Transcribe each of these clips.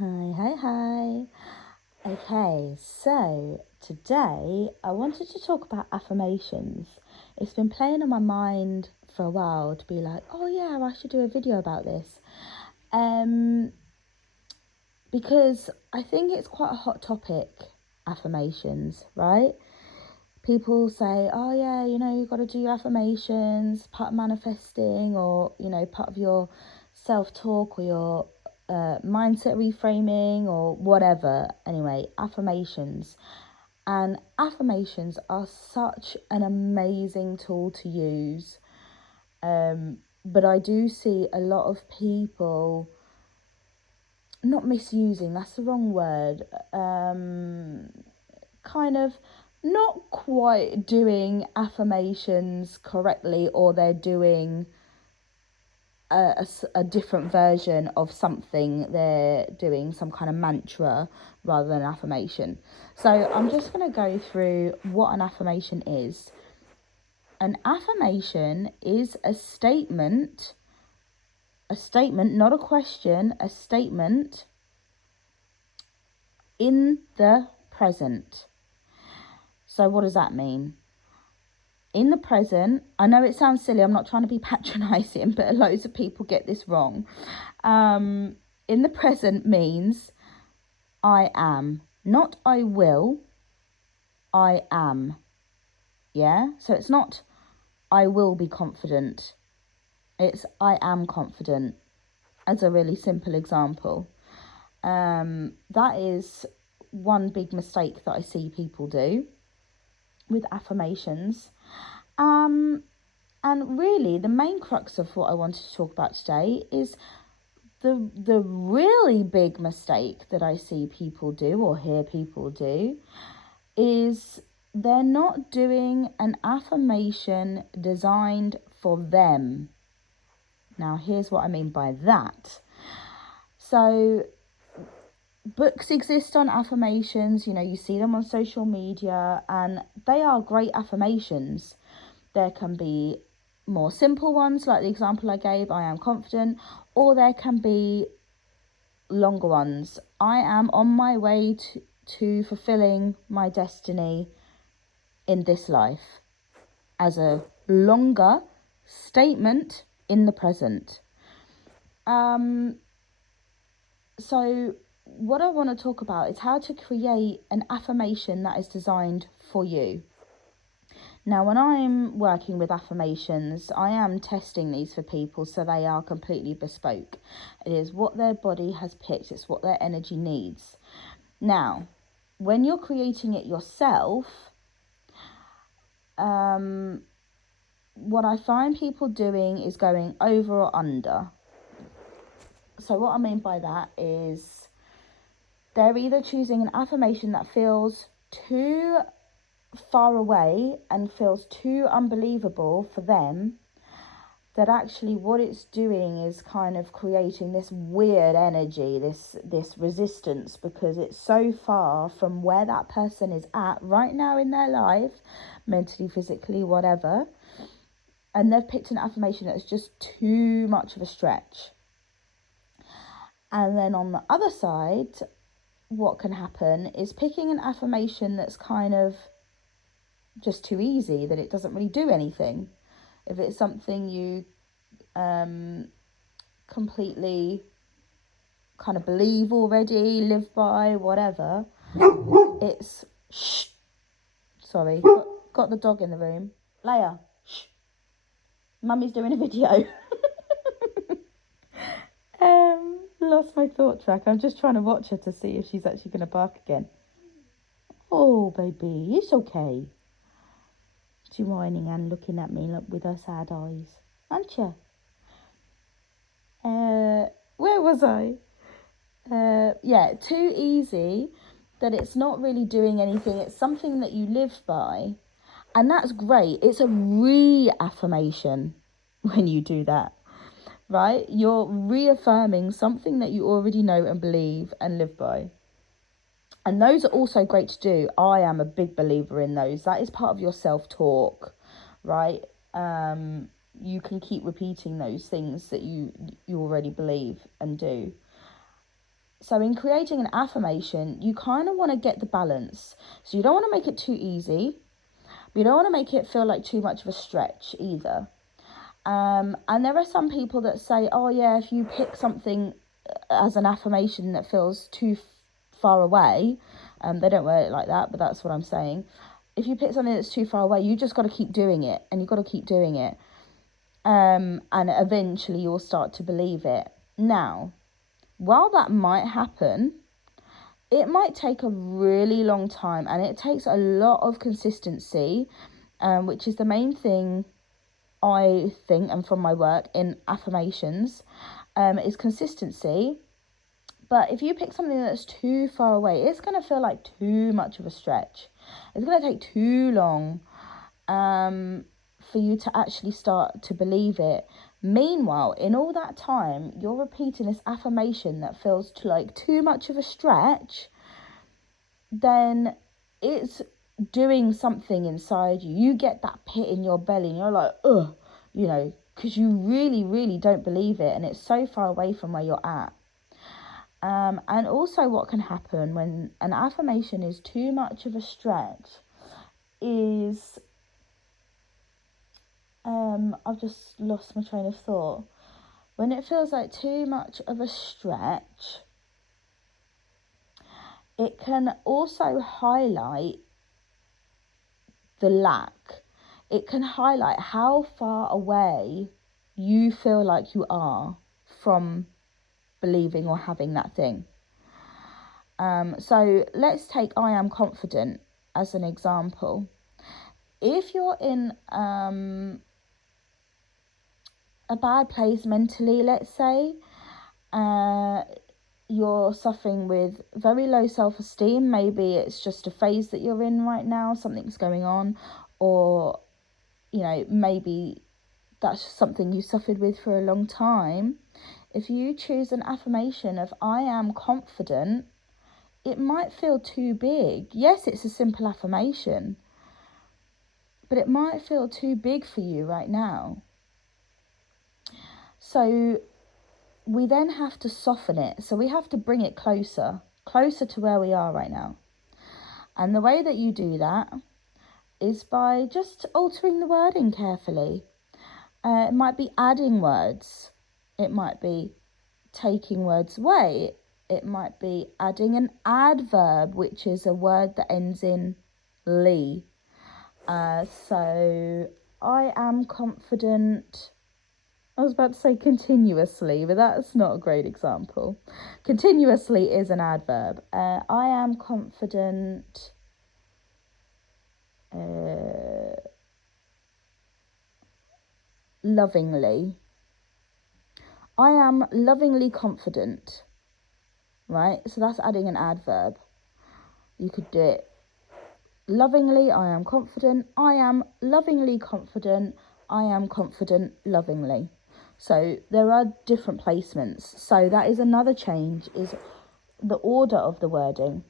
Hi. Okay, so today I wanted to talk about affirmations. It's been playing on my mind for a while to be like, oh yeah, I should do a video about this. Because I think it's quite a hot topic, affirmations, right? People say, oh yeah, you've got to do your affirmations, part of manifesting, or, part of your self-talk or your mindset reframing or whatever. Anyway, affirmations. And affirmations are such an amazing tool to use. But I do see a lot of people not misusing, that's the wrong word, kind of not quite doing affirmations correctly, or they're doing a different version of something. They're doing some kind of mantra rather than an affirmation. So I'm just going to go through what an affirmation is. An affirmation is a statement, not a question, a statement in the present. So what does that mean? In the present, I know it sounds silly, I'm not trying to be patronising, but loads of people get this wrong. In the present means I am, not I will, I am. Yeah? So it's not I will be confident, it's I am confident, as a really simple example. That is one big mistake that I see people do with affirmations. And really the main crux of what I wanted to talk about today is the really big mistake that I see people do or hear people do is they're not doing an affirmation designed for them. Now, here's what I mean by that. So books exist on affirmations, you see them on social media, and they are great affirmations. There can be more simple ones, like the example I gave, I am confident, or there can be longer ones. I am on my way to fulfilling my destiny in this life, as a longer statement in the present. So what I want to talk about is how to create an affirmation that is designed for you. Now, when I'm working with affirmations, I am testing these for people so they are completely bespoke. It is what their body has picked, it's what their energy needs. Now, when you're creating it yourself, what I find people doing is going over or under. So what I mean by that is they're either choosing an affirmation that feels too far away and feels too unbelievable for them, that actually what it's doing is kind of creating this weird energy, this resistance, because it's so far from where that person is at right now in their life, mentally, physically, whatever, and they've picked an affirmation that's just too much of a stretch. And then on the other side, what can happen is picking an affirmation that's kind of just too easy, that it doesn't really do anything. If it's something you completely kind of believe already, live by, whatever, it's shh. Sorry, got the dog in the room. Leia, shh. Mummy's doing a video. Lost my thought track. I'm just trying to watch her to see if she's actually going to bark again. Oh, baby, it's okay. She's whining and looking at me with her sad eyes, aren't you? Where was I? Too easy, that it's not really doing anything. It's something that you live by, and that's great. It's a reaffirmation when you do that, right? You're reaffirming something that you already know and believe and live by. And those are also great to do. I am a big believer in those. That is part of your self-talk, right? You can keep repeating those things that you already believe and do. So in creating an affirmation, you kind of want to get the balance. So you don't want to make it too easy, but you don't want to make it feel like too much of a stretch either. And there are some people that say, oh yeah, if you pick something as an affirmation that feels too far away, they don't word it like that, but that's what I'm saying. If you pick something that's too far away, you just got to keep doing it, and you've got to keep doing it. And eventually you'll start to believe it. Now, while that might happen, it might take a really long time, and it takes a lot of consistency, which is the main thing I think, and from my work in affirmations, is consistency. But if you pick something that's too far away, it's going to feel like too much of a stretch. It's going to take too long for you to actually start to believe it. Meanwhile, in all that time, you're repeating this affirmation that feels like too much of a stretch, then it's doing something inside you. You get that pit in your belly and you're like, ugh, you know, because you really, really don't believe it, and it's so far away from where you're at. And also what can happen when an affirmation is too much of a stretch is, I've just lost my train of thought. When it feels like too much of a stretch, it can also highlight the lack. It can highlight how far away you feel like you are from believing or having that thing. So let's take I am confident as an example. If you're in a bad place mentally, let's say, you're suffering with very low self-esteem, maybe it's just a phase that you're in right now, something's going on, or, you know, maybe that's something you suffered with for a long time. If you choose an affirmation of I am confident, it might feel too big. Yes, it's a simple affirmation, but it might feel too big for you right now. So we then have to soften it. So we have to bring it closer to where we are right now. And the way that you do that is by just altering the wording carefully. It might be adding words. It might be taking words away. It might be adding an adverb, which is a word that ends in ly. So I am confident. I was about to say continuously, but that's not a great example. Continuously is an adverb. I am confident. Lovingly. I am lovingly confident. Right? So that's adding an adverb. You could do it lovingly, I am confident. I am lovingly confident. I am confident lovingly. So there are different placements. So that is another change, is the order of the wording.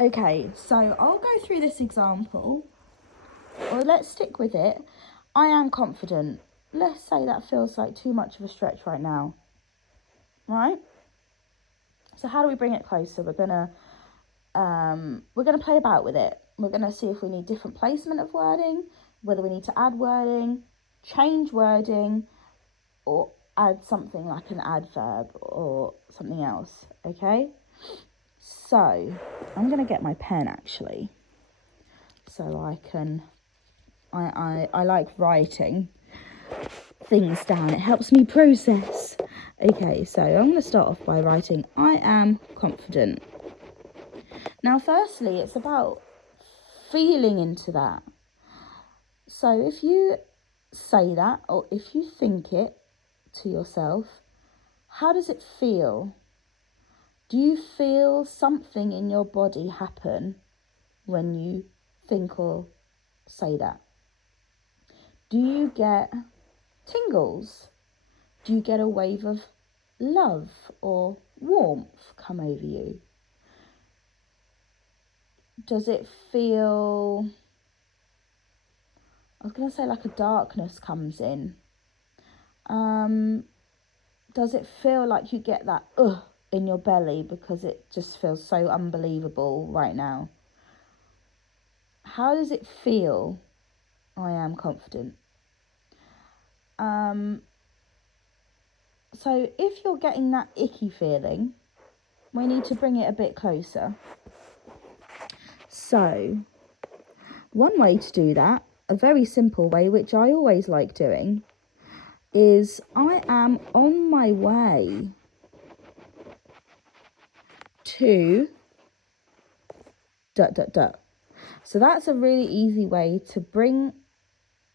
Okay, so I'll go through this example, or let's stick with it. I am confident. Let's say that feels like too much of a stretch right now. Right? So how do we bring it closer? We're gonna play about with it. We're gonna see if we need different placement of wording, whether we need to add wording, change wording, or add something like an adverb or something else. Okay, so I'm gonna get my pen actually, so I can I like writing things down. It helps me process. Okay, so I'm gonna start off by writing I am confident. Now, firstly, it's about feeling into that. So if you say that, or if you think it to yourself, how does it feel? Do you feel something in your body happen when you think or say that? Do you get tingles? Do you get a wave of love or warmth come over you? Does it feel, I was going to say like a darkness comes in. Does it feel like you get that in your belly because it just feels so unbelievable right now. How does it feel? I am confident. So if you're getting that icky feeling, we need to bring it a bit closer. So one way to do that, a very simple way, which I always like doing, is I am on my way to ... So that's a really easy way to bring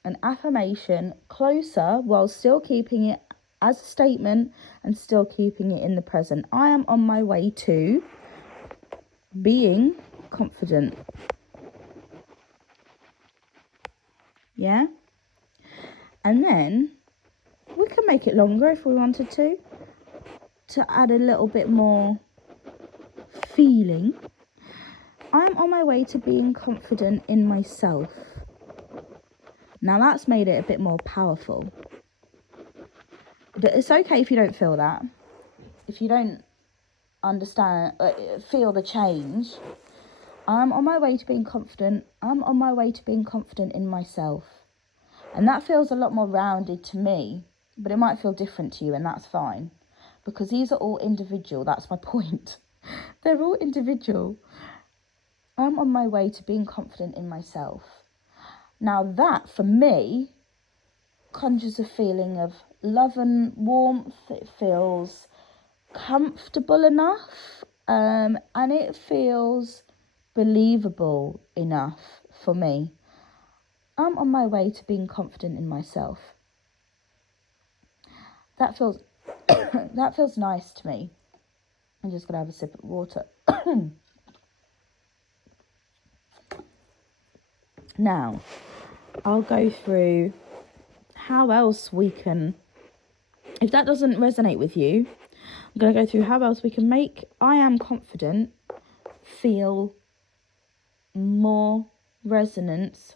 an affirmation closer while still keeping it as a statement and still keeping it in the present. I am on my way to being confident. Yeah? And then we can make it longer if we wanted to add a little bit more feeling. I'm on my way to being confident in myself. Now that's made it a bit more powerful. But it's okay if you don't feel that. If you don't understand, feel the change. I'm on my way to being confident. I'm on my way to being confident in myself. And that feels a lot more rounded to me. But it might feel different to you, and that's fine. Because these are all individual. That's my point. They're all individual. I'm on my way to being confident in myself. Now that, for me, conjures a feeling of love and warmth. It feels comfortable enough, and it feels believable enough for me. I'm on my way to being confident in myself. That feels that feels nice to me. I'm just gonna have a sip of water. Now, I'll go through how else we can, if that doesn't resonate with you, I'm going to go through how else we can make I am confident feel more resonance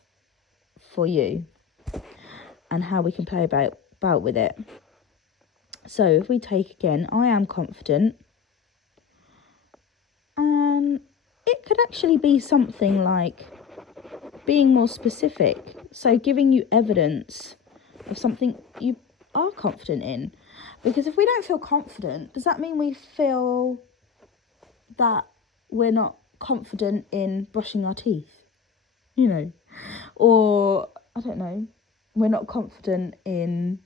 for you, and how we can play about with it. So if we take again, I am confident, and it could actually be something like being more specific. So giving you evidence of something you are confident in. Because if we don't feel confident, does that mean we feel that we're not confident in brushing our teeth? You know, or I don't know, we're not confident in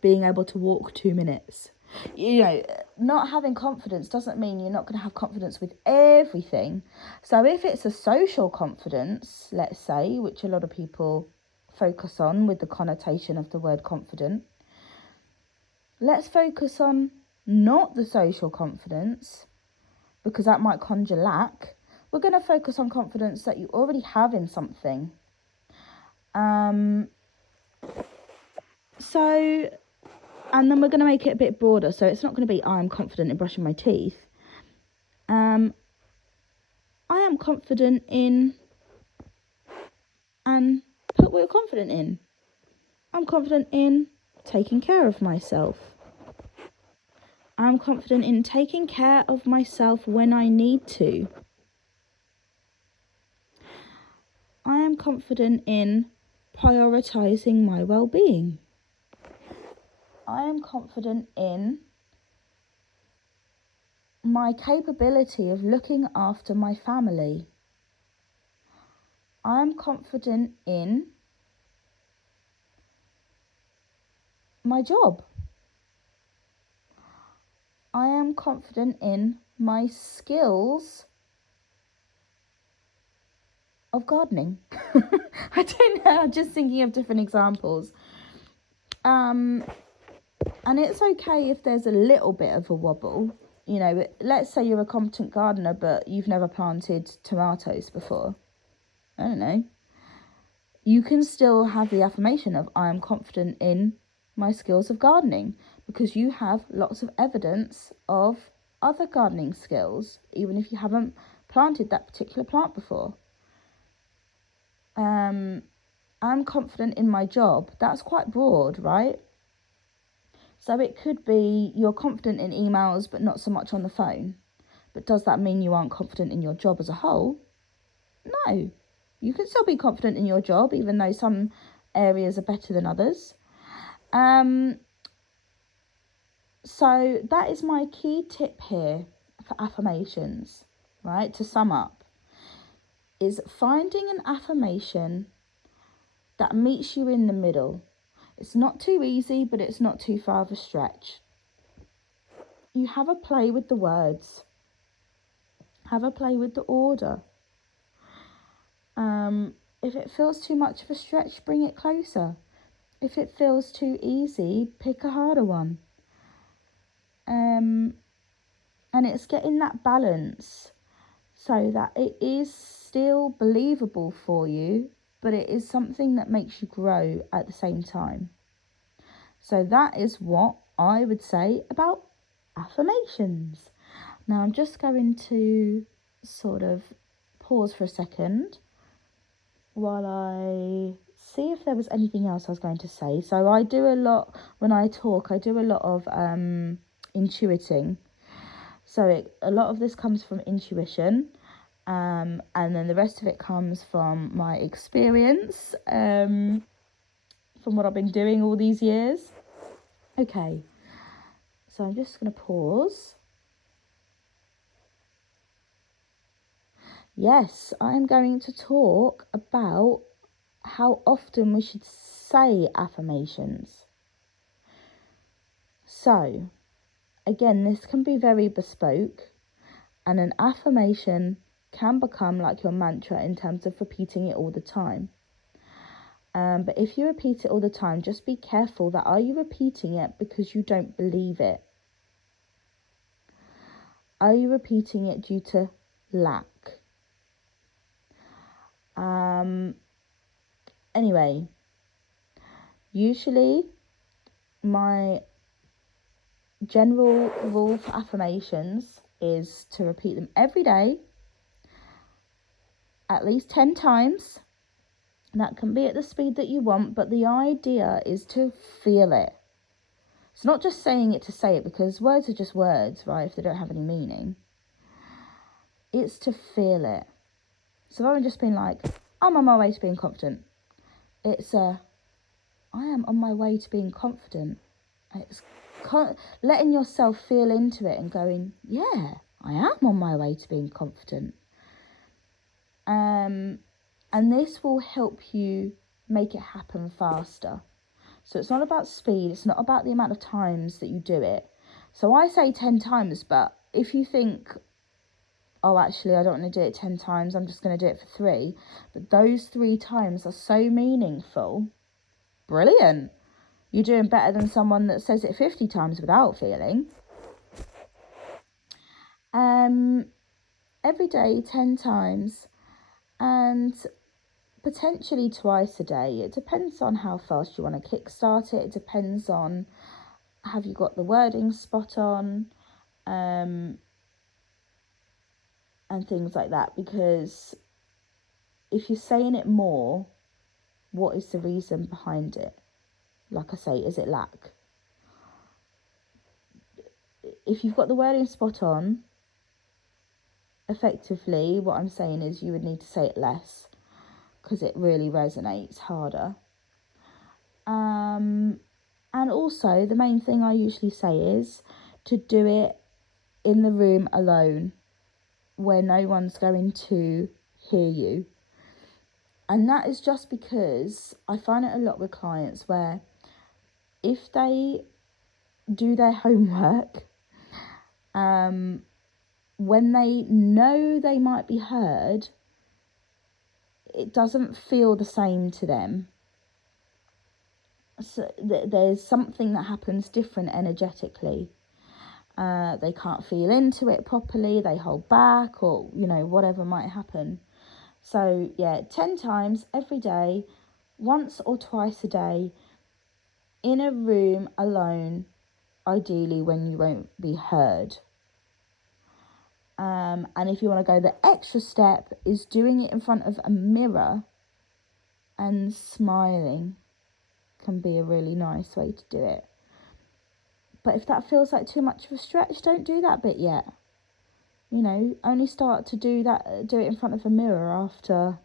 being able to walk 2 minutes. You know, not having confidence doesn't mean you're not going to have confidence with everything. So if it's a social confidence, let's say, which a lot of people focus on with the connotation of the word confident, let's focus on not the social confidence, because that might conjure lack. We're going to focus on confidence that you already have in something. And then we're going to make it a bit broader. So it's not going to be I'm confident in brushing my teeth. I am confident in, and put what you're confident in. I'm confident in taking care of myself. I'm confident in taking care of myself when I need to. I am confident in prioritizing my well-being. I am confident in my capability of looking after my family. I am confident in my job. I am confident in my skills of gardening. I don't know, I'm just thinking of different examples. And it's okay if there's a little bit of a wobble. You know, let's say you're a competent gardener, but you've never planted tomatoes before. I don't know. You can still have the affirmation of I am confident in my skills of gardening, because you have lots of evidence of other gardening skills, even if you haven't planted that particular plant before. I'm confident in my job. That's quite broad, right? So it could be you're confident in emails but not so much on the phone. But does that mean you aren't confident in your job as a whole? No. You can still be confident in your job, even though some areas are better than others. So that is my key tip here for affirmations, right? To sum up, is finding an affirmation that meets you in the middle. It's not too easy, but it's not too far of a stretch. You have a play with the words. Have a play with the order. If it feels too much of a stretch, bring it closer. If it feels too easy, pick a harder one. And it's getting that balance so that it is still believable for you, but it is something that makes you grow at the same time. So that is what I would say about affirmations. Now I'm just going to sort of pause for a second while I see if there was anything else I was going to say. So I do a lot, when I talk, I do a lot of intuiting. So a lot of this comes from intuition, and then the rest of it comes from my experience, from what I've been doing all these years. Okay, so I'm just going to pause. Yes, I'm going to talk about how often we should say affirmations. So, again, this can be very bespoke, and an affirmation can become like your mantra in terms of repeating it all the time. But if you repeat it all the time, just be careful that are you repeating it because you don't believe it? Are you repeating it due to lack? Anyway, usually my general rule for affirmations is to repeat them every day, at least 10 times. That can be at the speed that you want, but the idea is to feel it. It's not just saying it to say it, because words are just words, right, if they don't have any meaning. It's to feel it. So rather than just being like, I'm on my way to being confident, it's I am on my way to being confident. It's letting yourself feel into it and going, yeah, I am on my way to being confident. And this will help you make it happen faster. So it's not about speed. It's not about the amount of times that you do it. So I say 10 times, but if you think, oh, actually, I don't want to do it 10 times, I'm just going to do it for 3. But those 3 times are so meaningful. Brilliant. You're doing better than someone that says it 50 times without feeling. Every day, 10 times, and potentially twice a day. It depends on how fast you want to kickstart it. It depends on, have you got the wording spot on, and things like that. Because if you're saying it more, what is the reason behind it? Like I say, is it lack? If you've got the wording spot on, effectively, what I'm saying is you would need to say it less, because it really resonates harder. And also, the main thing I usually say is to do it in the room alone, where no one's going to hear you. And that is just because I find it a lot with clients where if they do their homework, when they know they might be heard, it doesn't feel the same to them. So there's something that happens different energetically. They can't feel into it properly, they hold back, or whatever might happen. So yeah, 10 times every day, once or twice a day, in a room alone, ideally when you won't be heard. And if you want to go the extra step, is doing it in front of a mirror and smiling can be a really nice way to do it. But if that feels like too much of a stretch, don't do that bit yet. You know, only start to do it in front of a mirror after,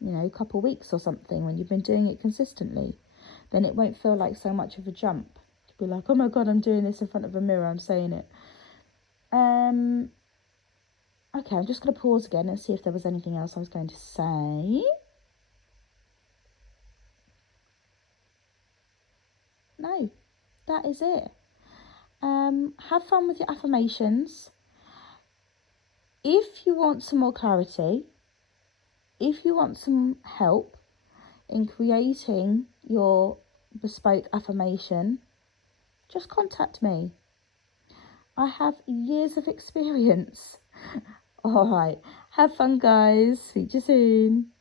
you know, a couple of weeks or something, when you've been doing it consistently. Then it won't feel like so much of a jump. You'll be like, oh my God, I'm doing this in front of a mirror, I'm saying it. Okay, I'm just going to pause again and see if there was anything else I was going to say. No, that is it. Have fun with your affirmations. If you want some more clarity, if you want some help in creating your bespoke affirmation, just contact me. I have years of experience. All right, have fun, guys. See you soon.